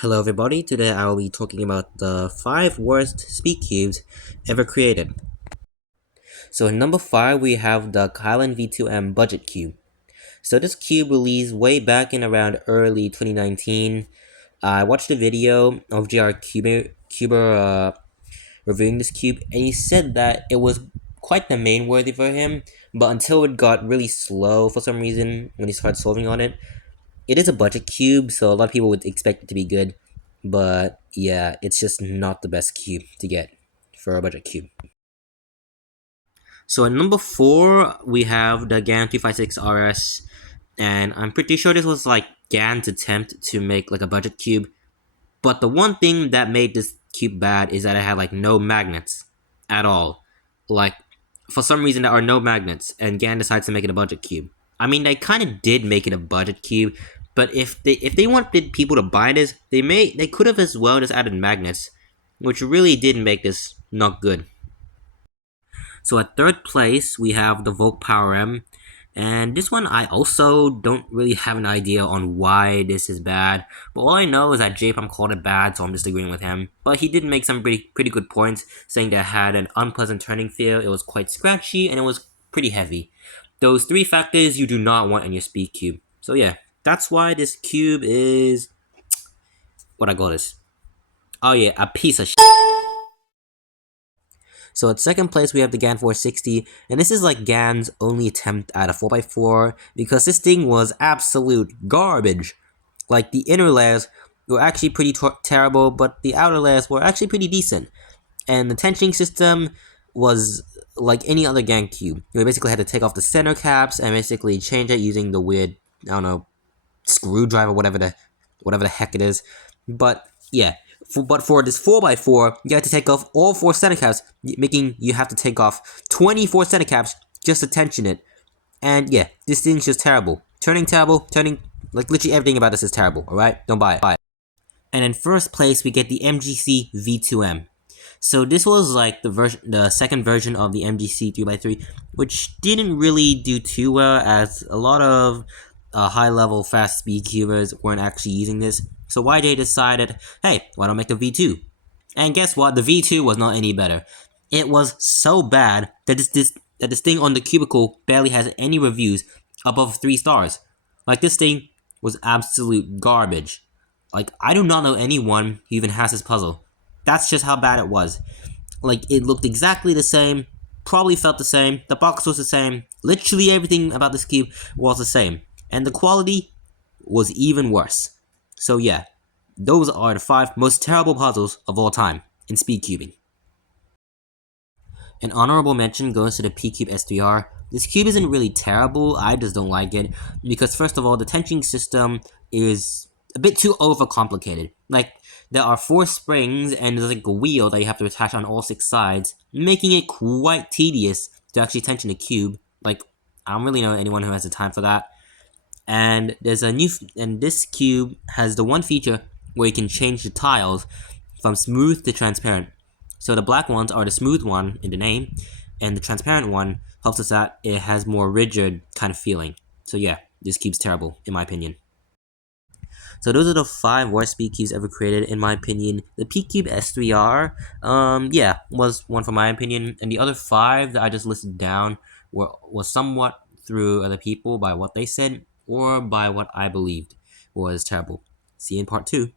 Hello everybody, today I will be talking about the 5 worst speed cubes ever created. So in number 5 we have the Kylan V2M budget cube. So this cube released way back in around early 2019. I watched a video of Cuber reviewing this cube and he said that it was quite the main worthy for him, but until it got really slow for some reason when he started solving on it. It is a budget cube, so a lot of people would expect it to be good, but yeah, it's just not the best cube to get for a budget cube. So at number 4, we have the GAN 256 RS, and I'm pretty sure this was like GAN's attempt to make like a budget cube, but the one thing that made this cube bad is that it had like no magnets at all. Like, for some reason there are no magnets, and GAN decides to make it a budget cube. I mean, they kind of did make it a budget cube, but if they wanted people to buy this, they could have as well just added magnets, which really did make this not good. So at third place we have the Vul Power M, and this one I also don't really have an idea on why this is bad, but all I know is that JPOM called it bad, so I'm just agreeing with him. But he did make some pretty good points, saying that it had an unpleasant turning feel, it was quite scratchy, and it was pretty heavy. Those 3 factors you do not want in your speed cube. So yeah, that's why this cube is what I call this. Oh yeah, a piece of shit. So at second place we have the GAN 460, and this is like GAN's only attempt at a 4x4 because this thing was absolute garbage. Like the inner layers were actually pretty terrible, but the outer layers were actually pretty decent. And the tensioning system was like any other GAN cube. We basically had to take off the center caps and basically change it using the weird, I don't know, screwdriver, whatever the heck it is. But yeah, but for this 4x4, you have to take off all 4 center caps, making you have to take off 24 center caps just to tension it. And yeah, this thing's just terrible. Turning, like literally everything about this is terrible, alright? Don't buy it. And in first place, we get the MGC V2M. So this was like the second version of the MGC 3x3, which didn't really do too well as a lot of high-level fast speed cubers weren't actually using this. So YJ decided, hey, why don't make the V2? And guess what? The V2 was not any better. It was so bad that this thing on the cubicle barely has any reviews above 3 stars. Like this thing was absolute garbage. Like I do not know anyone who even has this puzzle. That's just how bad it was. Like it looked exactly the same, probably felt the same, the box was the same, literally everything about this cube was the same. And the quality was even worse. So yeah, those are the 5 most terrible puzzles of all time in speed cubing. An honorable mention goes to the P-Cube S3R. This cube isn't really terrible, I just don't like it, because first of all, the tensioning system is a bit too overcomplicated. Like, there are 4 springs and there's like a wheel that you have to attach on all 6 sides, making it quite tedious to actually tension a cube. Like, I don't really know anyone who has the time for that. And this cube has the one feature where you can change the tiles from smooth to transparent. So the black ones are the smooth one in the name, and the transparent one helps us that it has more rigid kind of feeling. So yeah, this cube's terrible in my opinion. So those are the 5 worst speed cubes ever created in my opinion. The P-Cube S3R, yeah, was one for my opinion, and the other 5 that I just listed down was somewhat through other people by what they said or by what I believed was terrible. See you in part 2.